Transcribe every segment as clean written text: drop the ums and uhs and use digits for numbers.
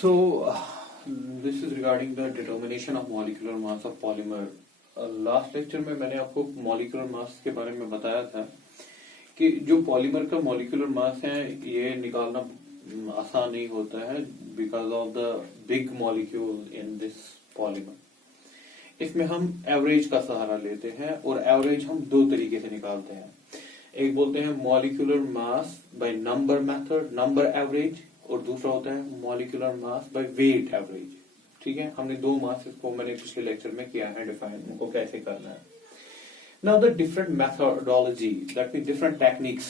So, this is regarding the determination of molecular mass of polymer. Last lecture में मैंने आपको molecular mass के बारे में बताया था कि जो पॉलीमर का मॉलिक्यूलर मास है ये निकालना आसान नहीं होता है because of the big molecule in this polymer. इसमें हम एवरेज का सहारा लेते हैं और एवरेज हम दो तरीके से निकालते हैं। एक बोलते हैं molecular mass by number method, number average, और दूसरा होता है molecular mass by weight average. ठीक है, हमने दो मासेस को मैंने पिछले लेक्चर में किया है डिफाइन, उनको कैसे करना है। Now the different methodology, that means different techniques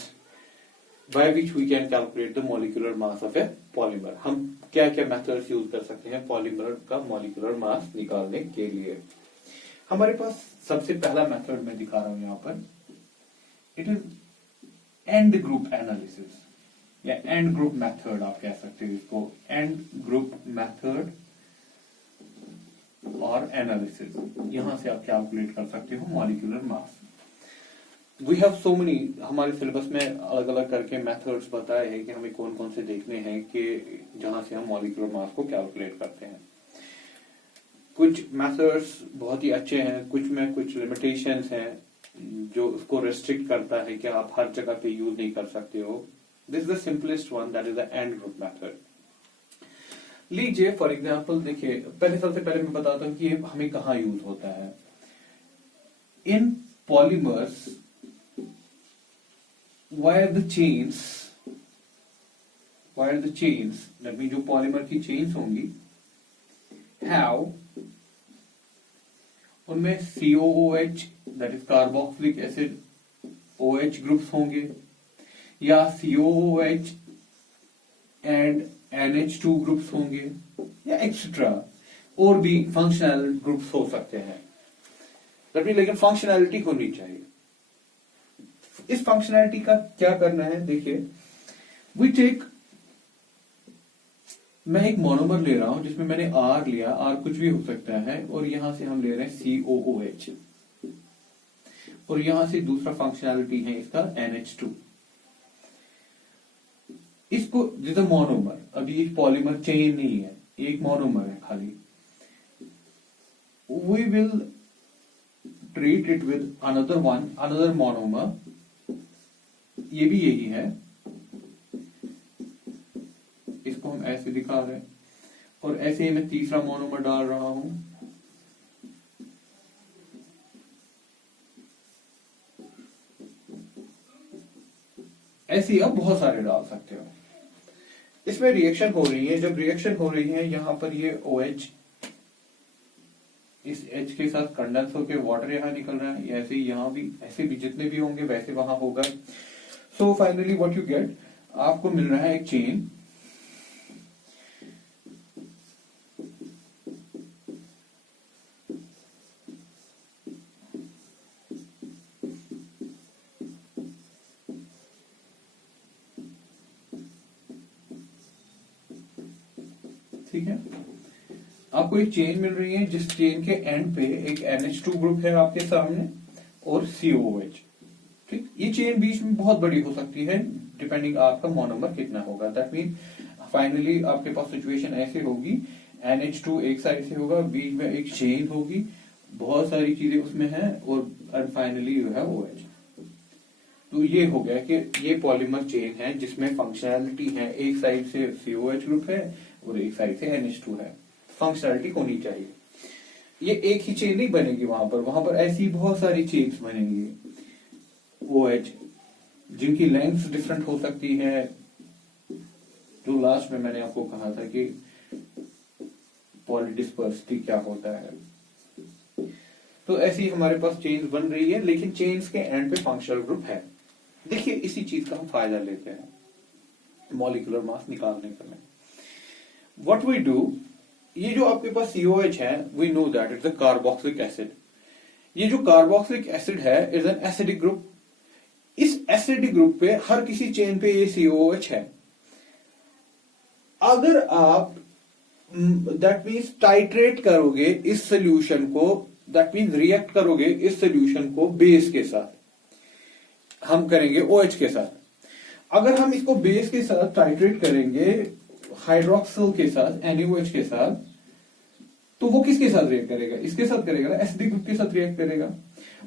by which we can calculate the molecular mass of a polymer. हम क्या क्या मेथड्स यूज कर सकते हैं पॉलीमर का मॉलिक्यूलर मास निकालने के लिए। हमारे पास सबसे पहला मेथड मैं दिखा रहा हूं यहाँ पर, it is end group analysis या एंड ग्रुप मेथड आप कह सकते हो इसको, एंड ग्रुप मेथड और एनालिसिस। यहां से आप कैलकुलेट कर सकते हो molecular mass. We have so many, हमारे सिलेबस में अलग अलग करके मेथड्स बताए हैं कि हमें कौन कौन से देखने हैं कि जहां से हम मॉलिक्यूलर मास को कैलकुलेट करते हैं। कुछ मेथड्स बहुत ही अच्छे हैं, कुछ में कुछ लिमिटेशंस हैं जो उसको रेस्ट्रिक्ट करता है कि आप हर जगह पे यूज नहीं कर सकते हो। This is the simplest one, that is the end group method. लीजिए फॉर एग्जांपल, देखिए सबसे पहले मैं बताता हूं कि ये हमें कहां यूज होता है। इन polymers via the chains, that mean जो पॉलीमर की चेन्स होंगी हैव, उनमें COOH that is carboxylic acid OH groups होंगे, या COOH एंड NH2 ग्रुप्स होंगे, या एक्सेट्रा और भी फंक्शनल ग्रुप्स हो सकते हैं। लेकिन फंक्शनैलिटी होनी चाहिए। इस फंक्शनैलिटी का क्या करना है, देखिए वी टेक, मैं एक मोनोमर ले रहा हूं जिसमें मैंने R लिया, R कुछ भी हो सकता है, और यहां से हम ले रहे हैं COOH, और यहां से दूसरा फंक्शनैलिटी है इसका NH2। इसको जैसे मोनोमर, अभी एक पॉलीमर चेन नहीं है, एक मोनोमर है खाली, we will treat it with another monomer, ये भी यही है, इसको हम ऐसे दिखा रहे हैं, और ऐसे ही मैं तीसरा मोनोमर डाल रहा हूं। ऐसे ही आप बहुत सारे डाल सकते हो। इसमें रिएक्शन हो रही है, जब रिएक्शन हो रही है यहां पर ये OH इस H के साथ कंडेंस होकर वाटर यहां निकल रहा है, ऐसे ही यहां भी, ऐसे भी जितने भी होंगे वैसे वहां होगा। So finally what you get, आपको मिल रहा है एक चेन। ठीक है, आपको एक चेन मिल रही है जिस चेन के एंड पे एक NH2 ग्रुप है आपके सामने और COOH। ठीक, ये चेन बीच में बहुत बड़ी हो सकती है डिपेंडिंग आपका मोनोमर कितना होगा। दैट मीन फाइनली आपके पास सिचुएशन ऐसे होगी, NH2 एक साइड से होगा, बीच में एक चेन होगी, बहुत सारी चीजें उसमें हैं, और फाइनली यू हैव OH। तो ये हो गया कि ये पॉलीमर चेन है जिसमें फंक्शनैलिटी है, एक साइड से COH ग्रुप है और एक साइड से NH2 है। फंक्शनैलिटी होनी चाहिए। ये एक ही चेन नहीं बनेगी, वहां पर ऐसी बहुत सारी चेन्स बनेंगी OH, जिनकी लेंथ डिफरेंट हो सकती है। जो लास्ट में मैंने आपको कहा था कि पॉलीडिस्पर्सिटी क्या होता है, तो ऐसी हमारे पास चेन्स बन रही है, लेकिन चेन्स के एंड पे फंक्शनल ग्रुप है। देखिए इसी चीज का हम फायदा लेते हैं मॉलिक्यूलर मास निकालने के लिए। व्हाट वी डू, ये जो आपके पास COH है, we know that it's a carboxylic acid. ये जो कार्बोक्सिलिक एसिड है इज एन एसिडिक ग्रुप। इस एसिडिक ग्रुप पे हर किसी चेन पे ये COH है। अगर आप दैट मीन्स टाइट्रेट करोगे इस सोल्यूशन को, दैट मीन्स रिएक्ट करोगे इस सोल्यूशन को बेस के साथ, हम करेंगे OH के साथ। अगर हम इसको बेस के साथ टाइट्रेट करेंगे हाइड्रोक्सिल के साथ, NaOH के साथ, तो वो किसके साथ रिएक्ट करेगा? इसके साथ करेगा, एसिडिक ग्रुप के साथ रिएक्ट करेगा।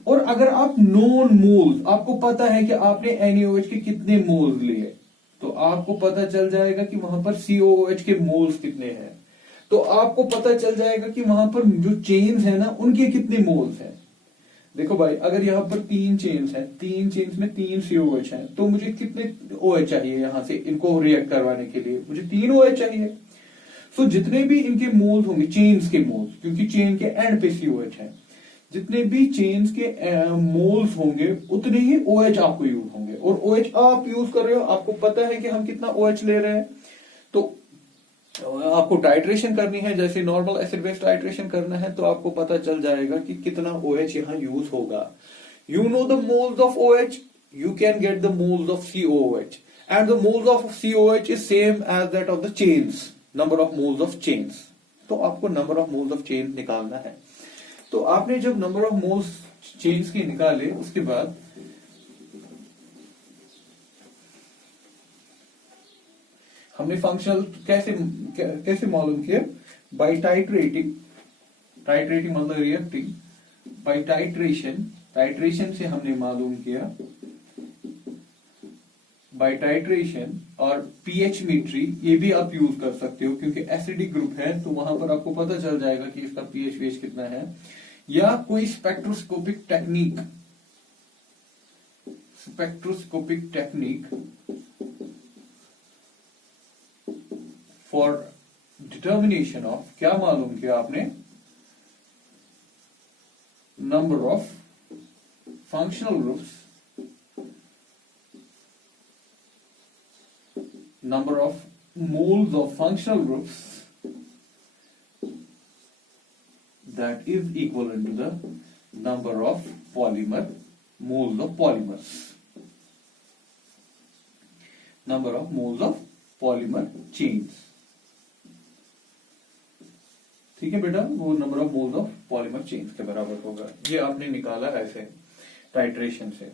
और अगर आप नॉन मोल्स, आपको पता है कि आपने NaOH के कितने मोल्स लिए, तो आपको पता चल जाएगा कि वहां पर COOH के मोल्स कितने हैं। तो आपको पता चल जाएगा कि वहां पर जो चेन्स है ना, उनके कितने मोल्स हैं। देखो भाई, अगर यहाँ पर 3 चेन्स हैं, 3 चेन्स में 3 COOH हैं, तो मुझे कितने OH चाहिए यहां से इनको रिएक्ट करवाने के लिए? मुझे 3 OH चाहिए। सो जितने भी इनके मोल्स होंगे, चेन्स के मोल्स, क्योंकि चेन के एंड पे COH है, जितने भी चेन्स के मोल्स होंगे उतने ही OH आपको यूज होंगे। और OH आप यूज कर रहे हो, आपको पता है कि हम कितना OH ले रहे हैं, तो आपको टाइट्रेशन करनी है, जैसे नॉर्मल एसिड बेस टाइट्रेशन करना है, तो आपको पता चल जाएगा कि कितना OH यहाँ यूज होगा। You know the moles of OH, you can get the moles of COOH, and the moles of COOH is same as that of the chains, number of moles of chains। तो आपको number of moles of chains निकालना है। तो आपने जब number of moles chains के निकाले, उसके बाद हमने फंक्शनल कैसे मालूम किया? बाय टाइट्रेटिंग, टाइट्रेटिंग मतलब रिएक्टिंग, बाय टाइट्रेशन, टाइट्रेशन से हमने मालूम किया, बाय टाइट्रेशन। और पीएच मीट्री ये भी आप यूज कर सकते हो, क्योंकि एसिडिक ग्रुप है तो वहां पर आपको पता चल जाएगा कि इसका पीएच वेच कितना है। या कोई spectroscopic technique, spectroscopic technique for determination of, क्या मालूम किया आपने? Number of functional groups, number of moles of functional groups that is equivalent to the number of polymer moles of polymers, number of moles of polymer chains। ठीक है बेटा, वो number of moles of polymer chains के बराबर होगा। ये आपने निकाला ऐसे टाइट्रेशन से।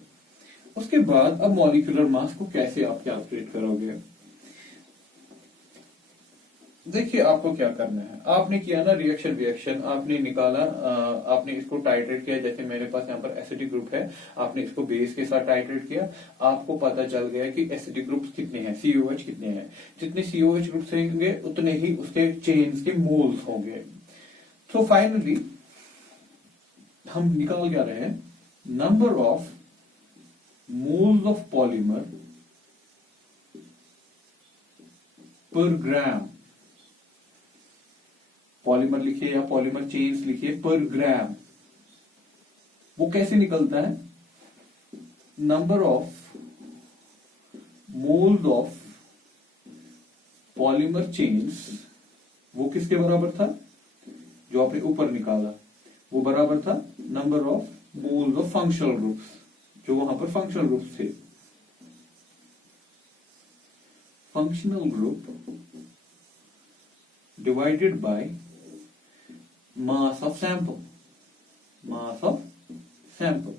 उसके बाद अब मॉलिक्यूलर मास को कैसे आप कैलकुलेट करोगे? देखिए आपको क्या करना है, आपने किया ना रिएक्शन, आपने निकाला, आपने इसको टाइट्रेट किया। जैसे मेरे पास यहाँ पर एसिडिक ग्रुप है, आपने इसको बेस के साथ टाइट्रेट किया, आपको पता चल गया कि एसिडिक ग्रुप्स कितने हैं, COH कितने हैं। जितने COH ग्रुप्स होंगे उतने ही उसके चेन्स के मोल्स होंगे। तो फाइनली हम निकाल क्या रहे हैं? Number of moles of polymer पर ग्राम, पॉलीमर लिखिए या पॉलीमर चेन्स लिखिए, पर ग्राम। वो कैसे निकलता है? Number of moles of polymer chains, वो किसके बराबर था? जो आपने ऊपर निकाला वो बराबर था number of moles of functional groups, जो वहां पर फंक्शनल ग्रुप्स थे। Functional group divided by mass of sample, mass of sample।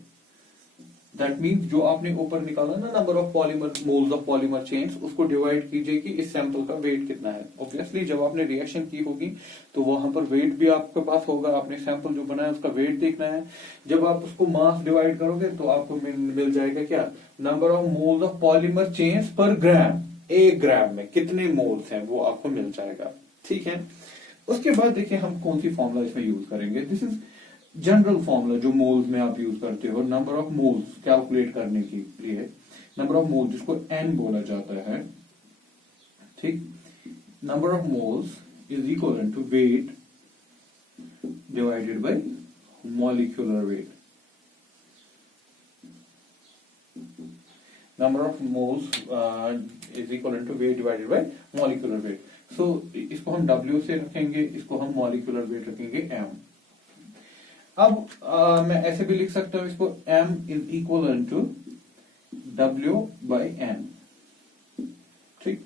That means जो आपने ऊपर निकाला ना number of polymer moles of polymer chains, उसको डिवाइड कीजिए कि इस सैंपल का वेट कितना है। ऑब्वियसली जब आपने रिएक्शन की होगी तो वहां पर वेट भी आपके पास होगा, आपने सैंपल जो बनाया उसका वेट देखना है। जब आप उसको मास डिवाइड करोगे तो आपको मिल जाएगा क्या? Number of moles of polymer chains पर ग्राम, एक ग्राम में कितने मोल्स हैं वो आपको मिल जाएगा। ठीक है, उसके बाद देखिए हम कौन सी फॉर्मूला इसमें यूज करेंगे। दिस इज जनरल फॉर्मूला जो मोल्स में आप यूज करते हो नंबर ऑफ मोल्स कैलकुलेट करने के लिए। नंबर ऑफ मोल्स जिसको N बोला जाता है, ठीक। Number of moles is equal to weight divided by molecular weight. Number of moles is equal to weight divided by molecular weight. So इसको हम W से रखेंगे, इसको हम मॉलिक्यूलर वेट रखेंगे M। अब मैं ऐसे भी लिख सकता हूं इसको, M is equal to W by N। ठीक,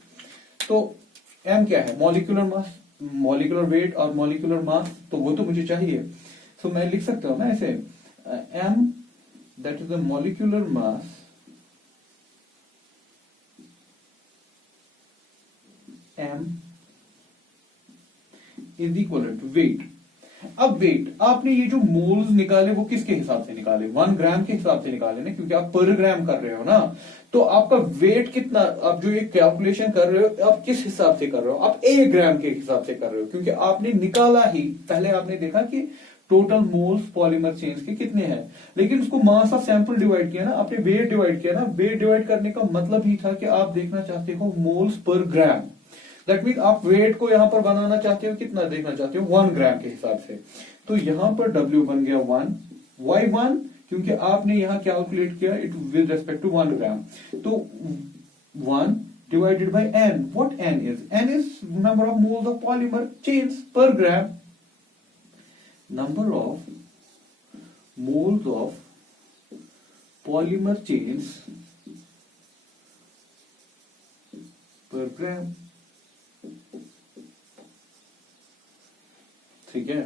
तो M क्या है? मॉलिक्यूलर मास, मॉलिक्यूलर वेट और मॉलिक्यूलर मास, तो वो तो मुझे चाहिए। सो मैं लिख सकता हूं ना ऐसे, M that is the molecular mass M is equal to weight. अब वेट आपने ये जो मोल्स निकाले वो किसके हिसाब से निकाले, 1 ग्राम के हिसाब से निकाले ना, क्योंकि आप पर ग्राम कर रहे हो ना। तो आपका वेट कितना, आप जो ये कैलकुलेशन कर रहे हो आप किस हिसाब से कर रहे हो, आप 1 ग्राम के हिसाब से कर रहे हो, क्योंकि आपने निकाला ही, पहले आपने देखा कि टोटल मोल्स पॉलीमर चेन्स के कितने हैं, लेकिन उसको मास ऑफ सैंपल डिवाइड किया ना, आपने वेट डिवाइड किया ना। वेट डिवाइड करने का मतलब ही था कि आप देखना चाहते हो moles per gram. That mean आप वेट को यहां पर बनाना चाहते हो, कितना देखना चाहते हो, 1 ग्राम के हिसाब से। तो यहां पर W बन गया 1, वाई 1, क्योंकि आपने यहां कैलकुलेट किया इट विद रेस्पेक्ट टू 1 ग्राम। तो 1 divided by n, what n is, n is number of moles of polymer chains पर ग्राम, number of moles of polymer chains per gram। ठीक है,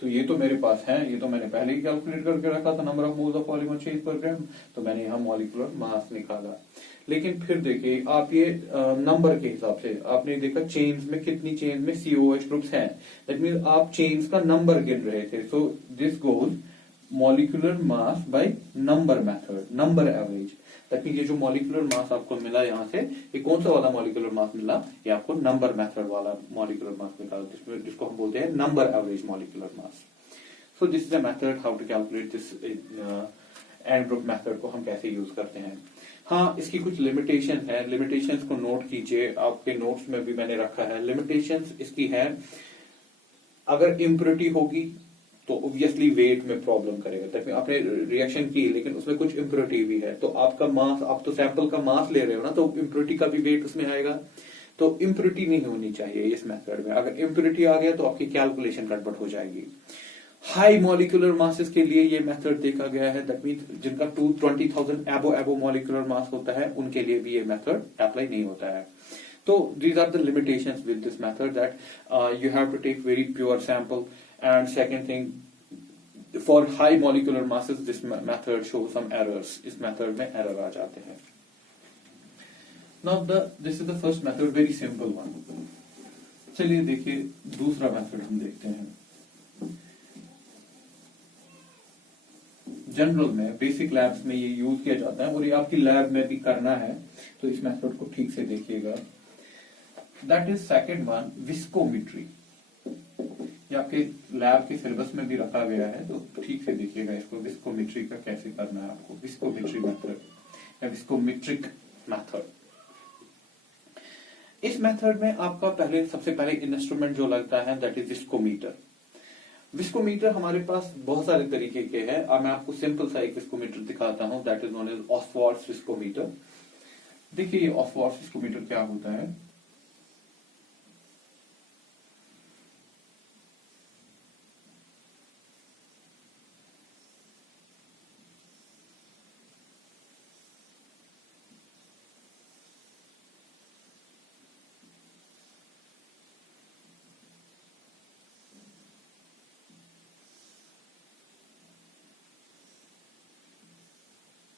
तो ये तो मेरे पास है, ये तो मैंने पहले ही कैलकुलेट करके रखा था, number of moles of polymer chains पर ग्राम। तो मैंने यहाँ मॉलिक्यूलर मास निकाला। लेकिन फिर देखिए आप ये नंबर के हिसाब से आपने देखा चेन्स में कितनी चेन्स में COH ग्रुप्स हैं, दैट मीन आप चेन्स का नंबर गिन रहे थे। So this goes molecular mass by number method, number average. That mean ये जो मॉलिक्यूलर मास आपको मिला यहाँ से, ये कौन सा वाला मॉलिक्यूलर मास मिला, ये आपको नंबर मेथड वाला मॉलिक्यूलर मास मिला, जिसको हम बोलते हैं number average molecular mass. So this is a method how to calculate this end group method को हम कैसे यूज करते हैं। हाँ, इसकी कुछ लिमिटेशन है, लिमिटेशंस को नोट कीजिए, आपके नोट्स में भी मैंने रखा है। लिमिटेशंस इसकी है, अगर इम्प्योरिटी होगी तो ऑब्वियसली वेट में प्रॉब्लम करेगा। तक आपने रिएक्शन की लेकिन उसमें कुछ इम्प्योरिटी भी है, तो आपका मास, आप तो सैंपल का मास ले रहे हो ना, तो इम्प्योरिटी का भी वेट उसमें आएगा। तो इम्प्योरिटी नहीं होनी चाहिए इस मेथड में, अगर इम्प्योरिटी आ गया तो आपकी कैलकुलेशन गड़बड़ हो जाएगी। हाई मॉलिक्यूलर मासेस के लिए ये मेथड देखा गया है, दैट मीन जिनका 20,000 एबो मॉलिक्यूलर मास होता है उनके लिए भी ये मेथड अप्लाई नहीं होता है। तो these are the limitations with this method, that you have to take very pure sample, and second thing, for high molecular masses this method shows some errors, इस method में error आ जाते हैं। Now this is the first method, very simple one। चलिए देखिए दूसरा method हम देखते हैं। जनरल में बेसिक लैब्स में ये यूज किया जाता है और ये आपकी लैब में भी करना है, तो इस मेथड को ठीक से देखिएगा। That is second one, viscometry. ये आपके लैब के सिलेबस में भी रखा गया है, तो ठीक से देखिएगा इसको, विस्कोमेट्री का कैसे करना है आपको, विस्कोमेट्री मेथड या विस्कोमेट्रिक मेथड। इस मेथड में आपका सबसे पहले इंस्ट्रूमेंट जो लगता है दैट इज विस्कोमीटर। विस्कोमीटर हमारे पास बहुत सारे तरीके के हैं, अब मैं आपको सिंपल सा एक विस्कोमीटर दिखाता हूं, that is known as Ostwald's viscometer. देखिए ये ऑसवाल्ड्स विस्कोमीटर क्या होता है।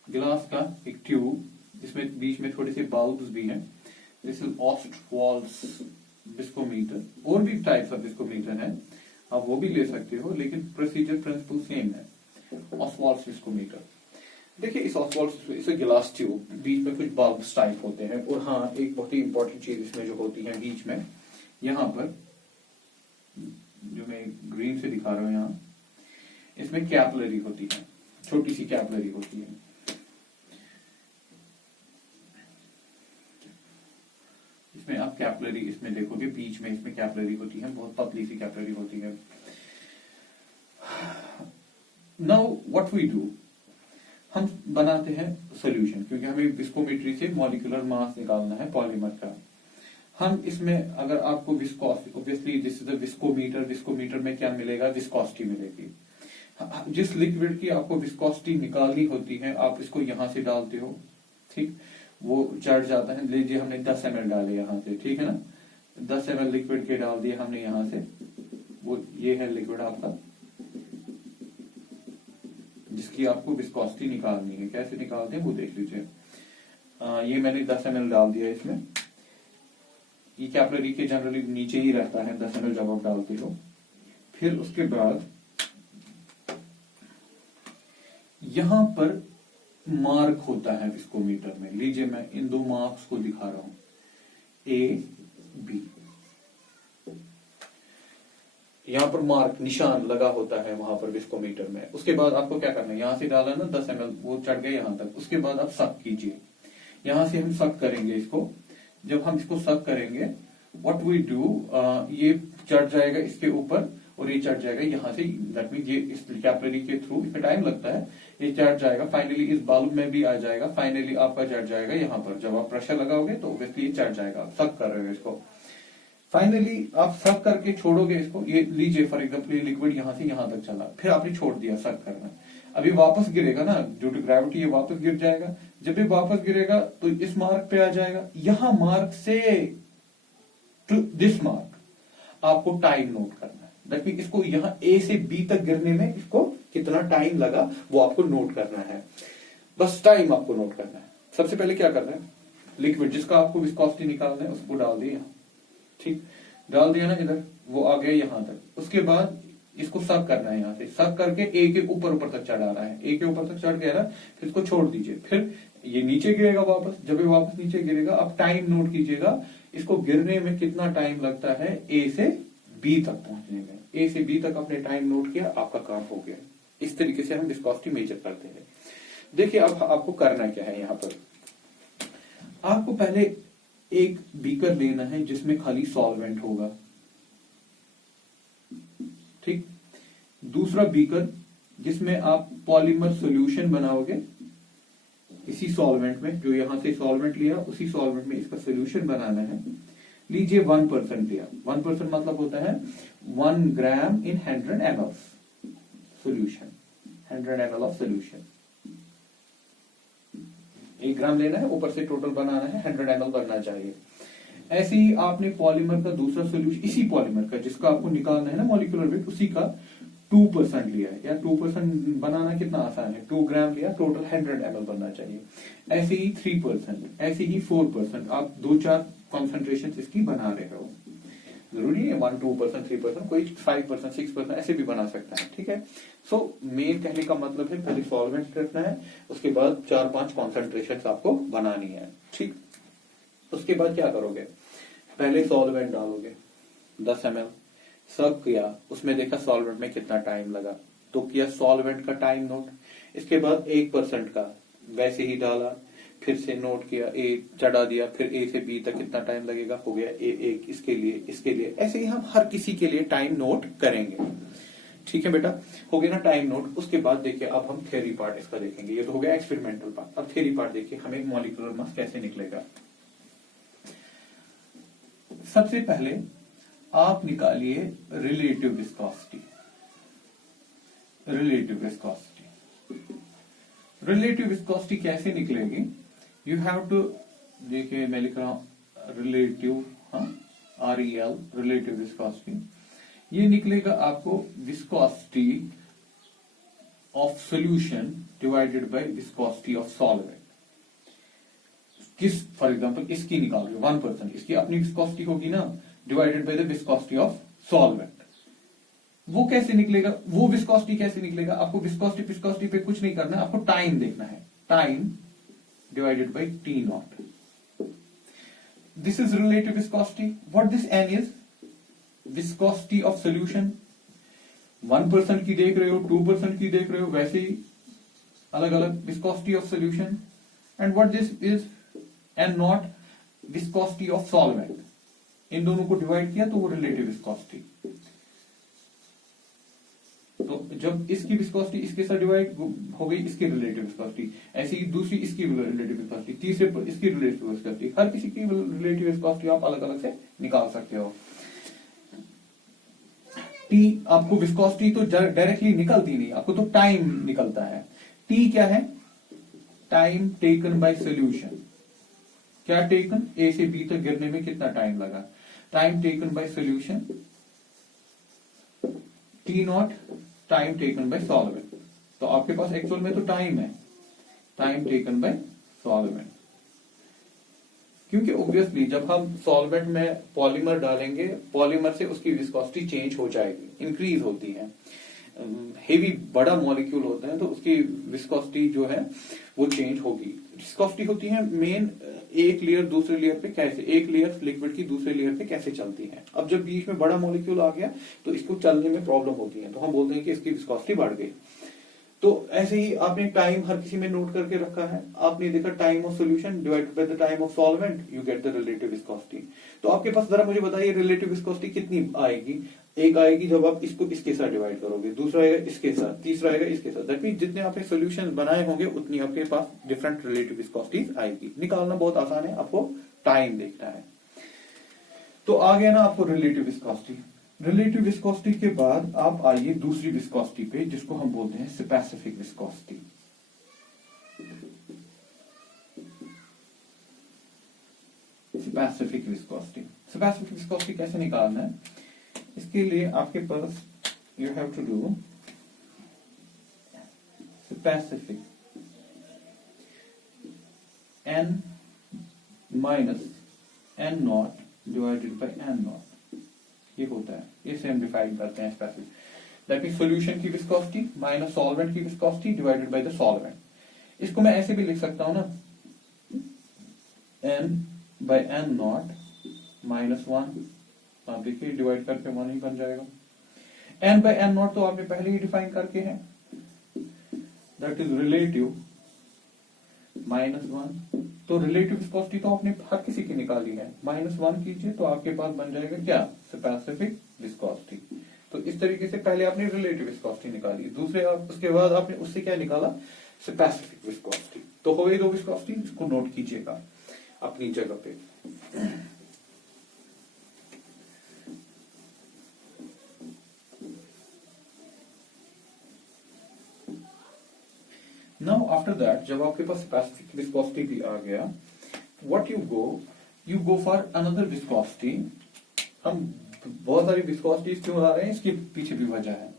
गिलास का एक ट्यूब, जिसमें बीच में थोड़े से बल्ब्स भी हैं। This is Ostwald's viscometer. और भी टाइप्स ऑफ विस्कोमीटर हैं, आप वो भी ले सकते हो, लेकिन प्रोसीजर प्रिंसिपल सेम है। ऑसवाल्ड्स विस्कोमीटर, देखिए इस ऑसवाल्ड्स, इसे गिलास ट्यूब, बीच में कुछ बल्ब्स टाइप होते हैं। और हाँ, एक बहुत ही इंपॉर्टेंट चीज इसमें जो होती है बीच में, यहाँ पर जो मैं ग्रीन से दिखा रहा हूँ, यहाँ इसमें कैपिलरी होती है, छोटी सी कैपिलरी होती है। इसमें आप कैपिलरी इसमें देखोगे, बीच में इसमें कैपिलरी होती है, बहुत पतली सी कैपिलरी होती है। नाउ व्हाट वी डू, हम बनाते हैं सॉल्यूशन, क्योंकि हमें विस्कोमेट्री से मॉलिक्यूलर मास निकालना है पॉलीमर का। हम इसमें, अगर आपको viscosity, obviously this is a viscometer, viscometer में क्या मिलेगा, विस्कोसिटी मिलेगी। जिस लिक्विड की आपको विस्कोसिटी निकालनी होती है, आप इसको यहां से डालते हो, ठीक, वो चढ़ जाता है। लीजिए हमने 10 ml डाले यहाँ से, ठीक है ना, 10 ml लिक्विड के डाल दिए हमने यहाँ से, वो ये है लिक्विड आपका, जिसकी आपको विस्कोसिटी निकालनी है। कैसे निकालते हैं वो देख लीजिए। ये मैंने 10 ml डाल दिया इसमें। ये कैपिलरी के जनरली नीचे ही रहता है 10 ml जब आप डालते हो। फिर उसके बाद यहां पर मार्क होता है विस्कोमीटर में। लीजिए मैं इन दो मार्क्स को दिखा रहा हूं, ए बी। यहां पर मार्क निशान लगा होता है वहां पर विस्कोमीटर में। उसके बाद आपको क्या करना है, यहां से डाला ना 10 ml, वो चढ़ गए यहां तक। उसके बाद आप सक कीजिए, यहां से हम सक करेंगे इसको। जब हम इसको सक करेंगे, व्हाट वी डू, ये चढ़ जाएगा इसके ऊपर और ये चढ़ जाएगा यहाँ से। दैट मीन ये इस कैपिलरी के थ्रू, इसमें टाइम लगता है, ये चढ़ जाएगा, फाइनली इस बल्ब में भी आ जाएगा, फाइनली आपका चढ़ जाएगा यहाँ पर। जब आप प्रेशर लगाओगे तो ऑब्वियसली ये चढ़ जाएगा। आप सक कर रहे हो इसको, फाइनली आप सक करके छोड़ोगे इसको। ये लीजिए फॉर एग्जाम्पल ये लिक्विड यहाँ से यहाँ तक चला, फिर आपने छोड़ दिया सक करना। अभी वापस गिरेगा ना, ड्यू टू ग्रेविटी ये वापस गिर जाएगा। जब भी वापस गिरेगा तो इस मार्क पे आ जाएगा। यहां मार्क से टू दिस मार्क आपको टाइम नोट करना है। दैट मीन इसको यहां ए से बी तक गिरने में इसको कितना टाइम लगा वो आपको नोट करना है। बस टाइम आपको नोट करना है। सबसे पहले क्या करना है, लिक्विड जिसका आपको विस्कोसिटी निकालना है उसको डाल दिया, ठीक, डाल दिया ना इधर, वो आ गया यहां तक। उसके बाद इसको सक करना है, यहां से सक करके ए के ऊपर ऊपर तक चढ़ाना है। ए के ऊपर तक चढ़ गया ना, फिर इसको छोड़ दीजिए, फिर ये नीचे गिरेगा वापस। जब ये वापस नीचे गिरेगा आप टाइम नोट कीजिएगा, इसको गिरने में कितना टाइम लगता है ए से बी तक पहुंचने में। ए से बी तक आपने टाइम नोट किया, आपका काम हो गया। इस तरीके से हम विस्कोसिटी मेजर करते हैं। देखिए अब आपको करना क्या है, यहां पर आपको पहले एक बीकर लेना है जिसमें खाली सॉल्वेंट होगा, ठीक। दूसरा बीकर जिसमें आप पॉलीमर सॉल्यूशन बनाओगे, इसी सॉल्वेंट में, जो यहां से सॉल्वेंट लिया उसी सॉल्वेंट में इसका सॉल्यूशन बनाना है। लीजिए 1% लिया, 1% मतलब होता है 1 ग्राम इन 100 ml solution, 100 ml of solution. 1 ग्राम लेना है, ऊपर से टोटल बनाना है 100 ml बनना चाहिए। ऐसे ही आपने पॉलीमर का दूसरा सोल्यूशन, इसी पॉलीमर का जिसका आपको निकालना है ना मॉलिक्यूलर वेट, उसी का 2% लिया है। या 2% बनाना कितना आसान है, 2 ग्राम लिया, टोटल 100 ml बनना चाहिए। ऐसे ही 3%, ऐसे ही 4%, आप 2-4 कॉन्सेंट्रेशन इसकी बना रहे हो। जरूरी है 1, 2%, 3%, कोई 5%, 6% ऐसे भी बना सकता है, ठीक है। सो मेन कहने का मतलब है पहले सॉल्वेंट रखना है, उसके बाद 4-5 कॉन्सेंट्रेशन आपको बनानी है, ठीक। उसके बाद क्या करोगे, पहले सॉल्वेंट डालोगे 10 ml, सब किया, उसमें देखा सॉल्वेंट में कितना टाइम लगा, तो किया सॉल्वेंट का टाइम नोट। इसके बाद 1% का वैसे ही डाला, फिर से नोट किया, ए चढ़ा दिया, फिर ए से बी तक कितना टाइम लगेगा, हो गया ए, इसके लिए, इसके लिए। ऐसे ही हम हर किसी के लिए टाइम नोट करेंगे, ठीक है बेटा, हो गया ना टाइम नोट। उसके बाद देखिए अब हम थ्योरी पार्ट इसका देखेंगे। ये तो हो गया एक्सपेरिमेंटल पार्ट। अब थ्योरी पार्ट देखिए हमें मॉलिक्यूलर मास कैसे निकलेगा। सबसे पहले आप निकालिए relative viscosity. Relative viscosity, relative viscosity कैसे निकलेगी, यू हैव टू, देखिए मैं लिख रहा हूं रिलेटिव, REL, रिलेटिव विस्कोसिटी। ये निकलेगा आपको viscosity of solution divided by viscosity of solvent. किस, फॉर एग्जांपल इसकी निकाल रहे हो 1%, इसकी अपनी विस्कोसिटी होगी ना, divided by the viscosity of solvent. वो कैसे निकलेगा, वो विस्कोसिटी कैसे निकलेगा, आपको विस्कोसिटी पे कुछ नहीं करना है, आपको टाइम देखना है। Time divided by T not, this is relative viscosity. What this N is, viscosity of solution. 1% की देख रहे हो, 2% की देख रहे हो, वैसे ही अलग अलग viscosity of solution. And what this is N naught, viscosity of solvent. इन दोनों को डिवाइड किया तो वो रिलेटिव विस्कोसिटी। तो जब इसकी विस्कोसिटी इसके साथ डिवाइड हो गई, इसकी रिलेटिव विस्कोसिटी, ऐसी ही दूसरी इसकी रिलेटिव विस्कोसिटी, तीसरे पर इसकी रिलेटिव विस्कोसिटी, हर किसी की रिलेटिव विस्कोसिटी आप अलग अलग से निकाल सकते हो। टी आपको विस्कोसिटी तो डायरेक्टली निकलती नहीं, आपको तो टाइम निकलता है। टी क्या है, टाइम टेकन बाय सॉल्यूशन। क्या टेकन, ए से बी तक गिरने में कितना टाइम लगा, time taken by solution. T not, time taken by solvent. तो आपके पास एक्चुअल में तो टाइम है, टाइम टेकन बाय सॉल्वेंट। क्योंकि ऑब्वियसली जब हम सॉल्वेंट में पॉलीमर डालेंगे, पॉलीमर से उसकी विस्कोसिटी चेंज हो जाएगी, इंक्रीज होती है। हेवी बड़ा मॉलिक्यूल होता है तो उसकी विस्कोसिटी जो है वो चेंज होगी। विस्कोसिटी होती है मेन एक लेयर दूसरे लेयर पे कैसे, एक लेयर लिक्विड की दूसरे लेयर पे कैसे चलती है। अब जब बीच में बड़ा मॉलिक्यूल आ गया तो इसको चलने में प्रॉब्लम होती है, तो हम बोलते हैं कि इसकी विस्कोसिटी बढ़ गई। तो ऐसे ही आपने टाइम हर किसी में नोट करके रखा है, आपने देखा time of solution divided by the time of solvent, you get the relative viscosity. तो आपके पास जरा मुझे बताइए रिलेटिव विस्कोसिटी कितनी आएगी। एक आएगी जब आप इसको इसके साथ डिवाइड करोगे, दूसरा आएगा इसके साथ, तीसरा आएगा इसके साथ। दैट मीन जितने आपने सॉल्यूशंस बनाए होंगे उतनी आपके पास डिफरेंट रिलेटिव विस्कोसिटी आएगी। निकालना बहुत आसान है, आपको टाइम देखना है। तो आ गया ना आपको रिलेटिव विस्कोसिटी। रिलेटिव विस्कोसिटी के बाद आप आइए दूसरी विस्कोसिटी पे, जिसको हम बोलते हैं specific viscosity. Specific viscosity, specific viscosity कैसे निकालना है, इसके लिए आपके पास you have to do specific n minus n naught divided by n naught, ये होता है, इसे हम डिफाइन करते हैं स्पेसिफिक। दैट मीन सॉल्यूशन की विस्कोसिटी माइनस सॉल्वेंट की viscosity divided by the solvent. इसको मैं ऐसे भी लिख सकता हूं ना, n by n naught minus 1, आप देखिए डिवाइड करके 1 ही बन जाएगा। n बाय n नॉट तो आपने पहले ही डिफाइन करके है, दैट इज रिलेटिव माइनस 1। तो रिलेटिव विस्कोसिटी तो आपने हर किसी की निकाली है, माइनस 1 कीजिए तो आपके पास बन जाएगा क्या, स्पेसिफिक विस्कोसिटी। तो इस तरीके से पहले आपने रिलेटिव विस्कोसिटी निकाली, दूसरे उसके बाद आपने उससे क्या निकाला, स्पेसिफिक विस्कोसिटी। तो हो गई दो विस्कोसिटी, इसको नोट कीजिएगा अपनी जगह पे। नाउ आफ्टर दैट जब आपके पास स्पेसिफिक विस्कोसिटी भी आ गया, what you go for another viscosity. हम बहुत सारी विस्कोसिटीज क्यों आ रहे हैं, इसके पीछे भी वजह है।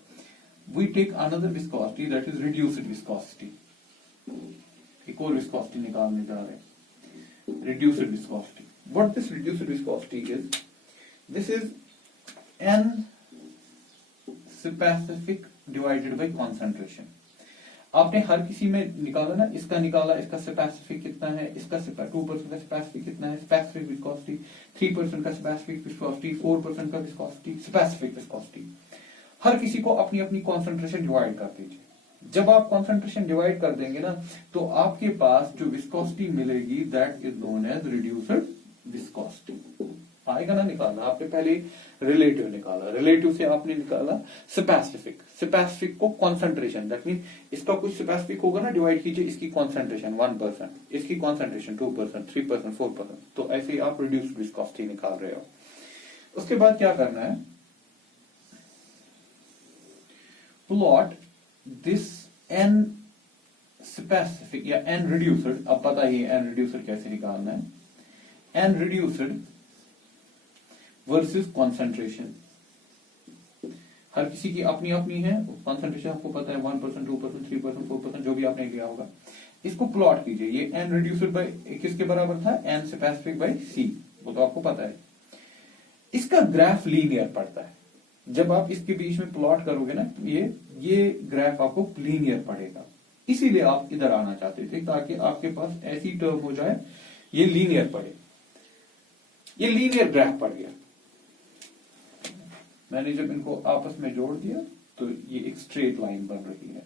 We take another viscosity that is reduced viscosity. एक और विस्कोसिटी निकालने जा रहे हैं, reduced viscosity. What this reduced viscosity is, this is n specific divided by concentration. आपने हर किसी में निकाला ना, इसका निकाला, इसका स्पेसिफिक कितना है, इसका 2% का स्पेसिफिक कितना है, स्पेसिफिक विस्कोसिटी 3% का स्पेसिफिक विस्कोसिटी, 4% का विस्कोसिटी, स्पेसिफिक विस्कोसिटी। हर किसी को अपनी अपनी कॉन्सेंट्रेशन डिवाइड कर दीजिए। जब आप कॉन्सेंट्रेशन डिवाइड कर देंगे ना, तो आपके पास जो विस्कोसिटी मिलेगी that is known as reduced viscosity. आएगा ना निकालना, आपने पहले रिलेटिव निकाला, रिलेटिव से आपने निकाला स्पेसिफिक, स्पेसिफिक को कॉन्सेंट्रेशन, दैट मीन इसका कुछ स्पेसिफिक होगा ना, डिवाइड कीजिए इसकी कॉन्सेंट्रेशन 1%, इसकी कॉन्सेंट्रेशन 2%, 3%, 4%। तो ऐसे ही आप रिड्यूस्ड विस्कोसिटी निकाल रहे हो। उसके बाद क्या करना है, प्लॉट दिस n स्पेसिफिक या n रिड्यूस्ड। अब पता ही n रिड्यूस्ड कैसे निकालना है, n रिड्यूस्ड वर्सेस कॉन्सेंट्रेशन। हर किसी की अपनी अपनी है कॉन्सेंट्रेशन, आपको पता है 1%, 2%, 3%, 4% जो भी आपने लिया होगा। इसको प्लॉट कीजिए, ये n रिड्यूस्ड बाय किसके बराबर था, n स्पेसिफिक बाय c, वो तो आपको पता है। इसका ग्राफ लीनियर पड़ता है, जब आप इसके बीच में प्लॉट करोगे ना, ये ग्राफ आपको लीनियर पड़ेगा। इसीलिए आप इधर आना चाहते थे, ताकि आपके पास ऐसी टर्म हो जाए ये लीनियर पड़े। ये लीनियर ग्राफ पड़ गया। मैंने जब इनको आपस में जोड़ दिया तो ये एक स्ट्रेट लाइन बन रही है।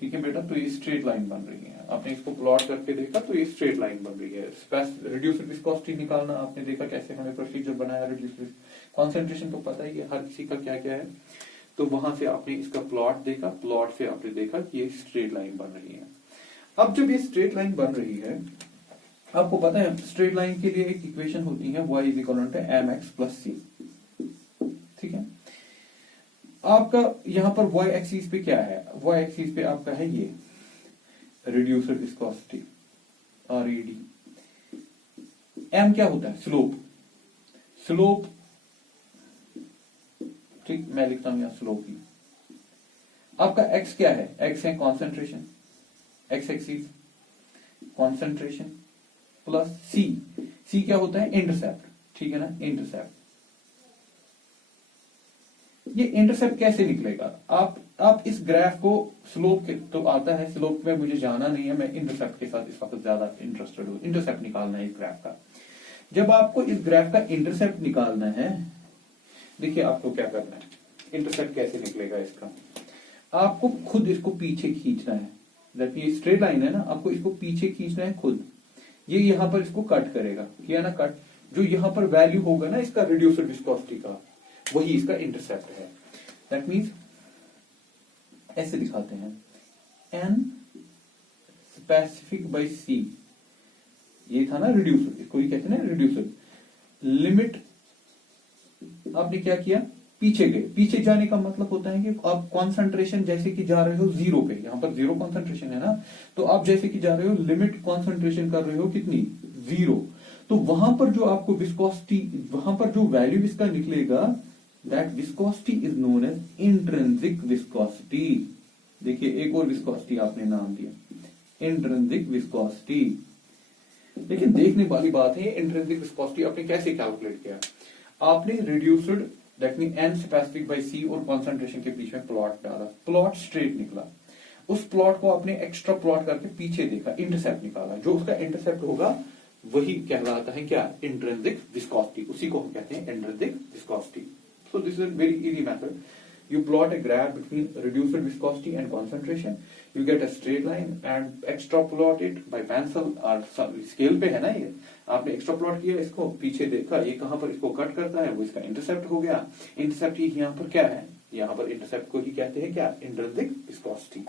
ठीक है बेटा, तो ये स्ट्रेट लाइन बन रही है। आपने इसको प्लॉट करके देखा तो ये स्ट्रेट लाइन बन रही है। रिड्यूस्ड विस्कोसिटी निकालना आपने देखा कैसे हमने प्रोसीजर बनाया। रिड्यूस्ड कॉन्सेंट्रेशन तो पता ही है हर किसी का क्या क्या है, तो वहां से आपने इसका प्लॉट देखा, प्लॉट से आपने देखा कि ये स्ट्रेट लाइन बन रही है। अब जब ये स्ट्रेट लाइन बन रही है, आपको पता है स्ट्रेट लाइन के लिए एक इक्वेशन होती है y is equal to mx plus c। ठीक है, आपका यहां पर y एक्सिस पे क्या है, y एक्सिस पे आपका है ये रिड्यूस्ड विस्कोसिटी RED। m क्या होता है, स्लोप। स्लोप, ठीक, मैं लिखता हूं यहां स्लोप ही। आपका x क्या है, x है concentration. X axis concentration plus C क्या होता है, इंटरसेप्ट, ठीक है ना, इंटरसेप्ट। ये इंटरसेप्ट कैसे निकलेगा, आप इस ग्राफ को स्लोप के तो आता है, स्लोप में मुझे जाना नहीं है, मैं इंटरसेप्ट के साथ इस वक्त ज्यादा इंटरेस्टेड हूं। इंटरसेप्ट निकालना है इस ग्राफ का। जब आपको इस ग्राफ का इंटरसेप्ट निकालना है, देखिए आपको क्या करना है, इंटरसेप्ट कैसे निकलेगा इसका, आपको खुद इसको पीछे खींचना है। जब ये स्ट्रेट लाइन है ना, आपको इसको पीछे खींचना है खुद। ये यहां पर इसको कट करेगा, किया ना कट, जो यहां पर वैल्यू होगा ना इसका रिड्यूसर विस्कोसिटी का, वही इसका इंटरसेप्ट है। दैट मीन्स ऐसे दिखाते हैं, एन स्पेसिफिक बाई सी, ये था ना रिड्यूसर, इसको ही कहते हैं ना रिड्यूसर। लिमिट आपने क्या किया, पीछे गए। पीछे जाने का मतलब होता है कि आप कॉन्सेंट्रेशन जैसे कि जा रहे हो जीरो पे, यहां पर जीरो कॉन्सेंट्रेशन है ना, तो आप जैसे कि जा रहे हो लिमिट कॉन्सेंट्रेशन कर रहे हो कितनी, जीरो। तो वहां पर जो आपको विस्कोसिटी, वहां पर जो वैल्यू इसका निकलेगा, that viscosity is known as intrinsic viscosity. देखिए एक और विस्कोसिटी आपने नाम दिया, इंट्रिंसिक विस्कोसिटी। लेकिन देखने वाली बात है, इंट्रिंसिक विस्कोसिटी आपने कैसे कैलकुलेट किया, आपने reduced that mean N specific by C और कॉन्सेंट्रेशन के बीच में प्लॉट डाला, प्लॉट स्ट्रेट निकला। उस प्लॉट को आपने एक्स्ट्रा प्लॉट करके पीछे देखा, इंटरसेप्ट निकाला। जो उसका इंटरसेप्ट होगा वही कहलाता है क्या, इंट्रिंसिक विस्कोसिटी, उसी को हम कहते हैं intrinsic viscosity. So this is a very easy method. You plot a graph between reduced viscosity and concentration. You get a straight line and extrapolate it by pencil और स्केल पे है ना ये, आपने एक्स्ट्रापोलेट किया, इसको पीछे देखा, ये कहां पर इसको कट करता है, वो इसका इंटरसेप्ट हो गया। इंटरसेप्ट ही यहाँ पर क्या है, यहाँ पर इंटरसेप्ट को ही कहते हैं क्या, इंट्रिंसिक विस्कोसिटी।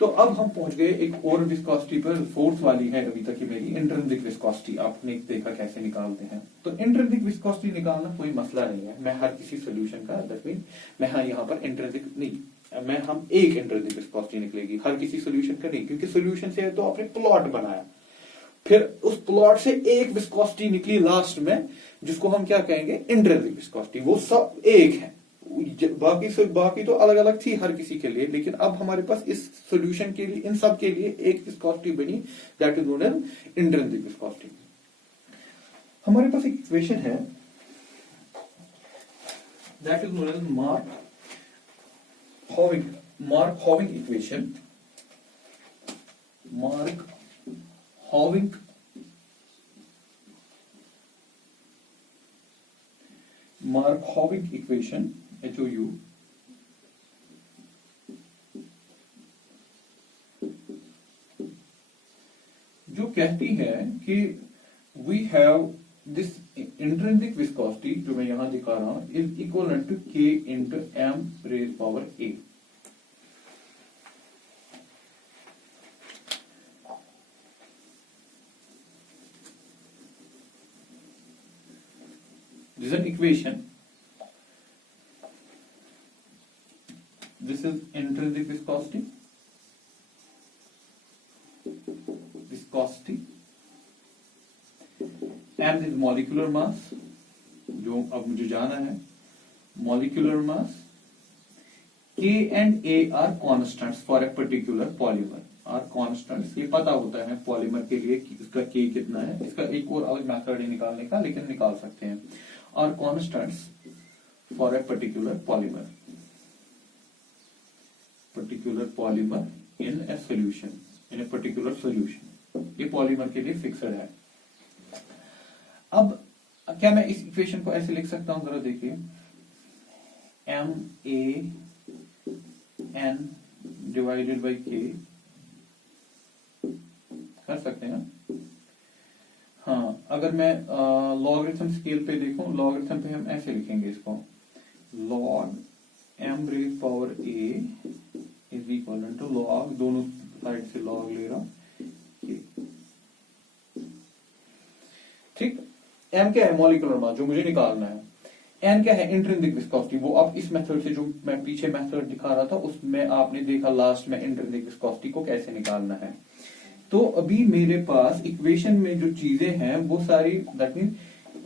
तो अब हम पहुंच गए एक और विस्कोसिटी पर, फोर्थ वाली है अभी तक की मेरी, इंट्रिंसिक विस्कोसिटी। आपने देखा कैसे निकालते हैं। तो इंट्रिंसिक विस्कोसिटी निकालना कोई मसला नहीं है, मैं हर किसी सोल्यूशन का, दैट मीन मैं यहाँ पर इंट्रिंसिक नहीं, मैं हम एक इंट्रिंसिक विस्कोसिटी निकलेगी, हर किसी सोल्यूशन का नहीं, क्योंकि सोल्यूशन से तो आपने प्लॉट बनाया, फिर उस प्लॉट से एक विस्कोसिटी निकली लास्ट में, जिसको हम क्या कहेंगे, इंट्रिंसिक विस्कोसिटी। वो सब एक है, बाकी तो अलग अलग थी हर किसी के लिए, लेकिन अब हमारे पास इस सॉल्यूशन के लिए, इन सब के लिए एक विस्कोसिटी बनी, that is known as intrinsic viscosity. हमारे पास एक इक्वेशन है, that is known as Mark Houwink equation. Mark Houwink equation HOU, जो कहती है कि we have this intrinsic viscosity, जो मैं यहां दिखा रहा हूं, is equal to K into M raise power A। This is an equation. This is intrinsic viscosity. M is molecular mass, जो अब मुझे जाना है, molecular mass. K and A are constants for a particular polymer. Are constants, ये पता होता है polymer के लिए कि इसका K कितना है। इसका एक और अलग मेथड है निकालने का, लेकिन निकाल सकते हैं। Are constants for a particular polymer in a solution, in a particular solution। ये पॉलीमर के लिए फिक्सड है। अब क्या मैं इस इक्वेशन को ऐसे लिख सकता हूं, जरा देखिए, MAN डिवाइडेड बाई K, कर सकते हैं ना। हाँ, अगर मैं लॉगरिथम स्केल पे देखूं, लॉगरिथम पे हम ऐसे लिखेंगे इसको, log m raise power a is equal to log, दोनों साइड से लॉग ले रहा हूं, ठीक। m क्या है, मॉलिक्यूलर मास, जो मुझे निकालना है। n क्या है, इंट्रिंसिक विस्कोसिटी। वो आप इस मेथड से, जो मैं पीछे मेथड दिखा रहा था, उसमें आपने देखा लास्ट में इंट्रिंसिक विस्कोसिटी को कैसे निकालना है। तो अभी मेरे पास इक्वेशन में जो चीजें हैं वो सारी, दैट मीन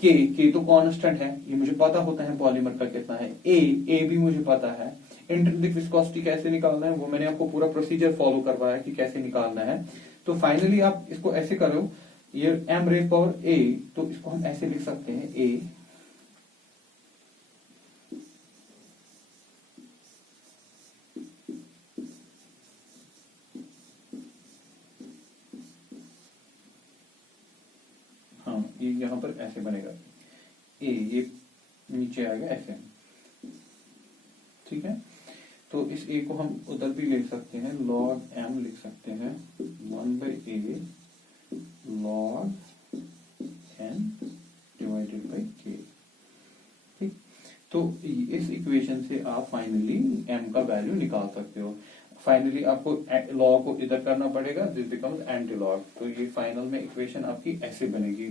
K तो कांस्टेंट है, ये मुझे पता होता है पॉलीमर का कितना है। A भी मुझे पता है, इंट्रिंसिक विस्कोसिटी कैसे निकालना है वो मैंने आपको पूरा प्रोसीजर फॉलो करवाया कि कैसे निकालना है। तो फाइनली आप इसको ऐसे करो, ये m रेज पावर a, तो इसको हम ऐसे लिख सकते हैं a हाँ, ये यहां पर ऐसे बनेगा a, ये नीचे आएगा ऐसे, ठीक है। तो इस a को हम उधर भी लिख सकते हैं, log m लिख सकते हैं 1/a log n divided by k, ठीक। तो इस इक्वेशन से आप फाइनली m का वैल्यू निकाल सकते हो। फाइनली आपको लॉग को इधर करना पड़ेगा, दिस बिकम्स एंटी लॉग। तो ये फाइनल में इक्वेशन आपकी ऐसे बनेगी,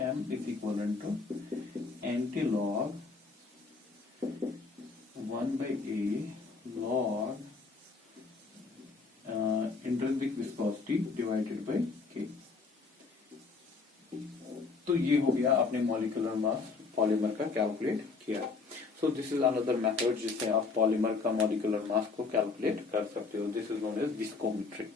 m is equal to anti log 1/a log intrinsic viscosity divided by k। तो ये हो गया आपने मॉलिक्यूलर मास पॉलीमर का कैलकुलेट किया। So this is another method जिससे आप पॉलीमर का मॉलिक्यूलर मास को कैलकुलेट कर सकते हो। This is known as विस्कोमेट्री।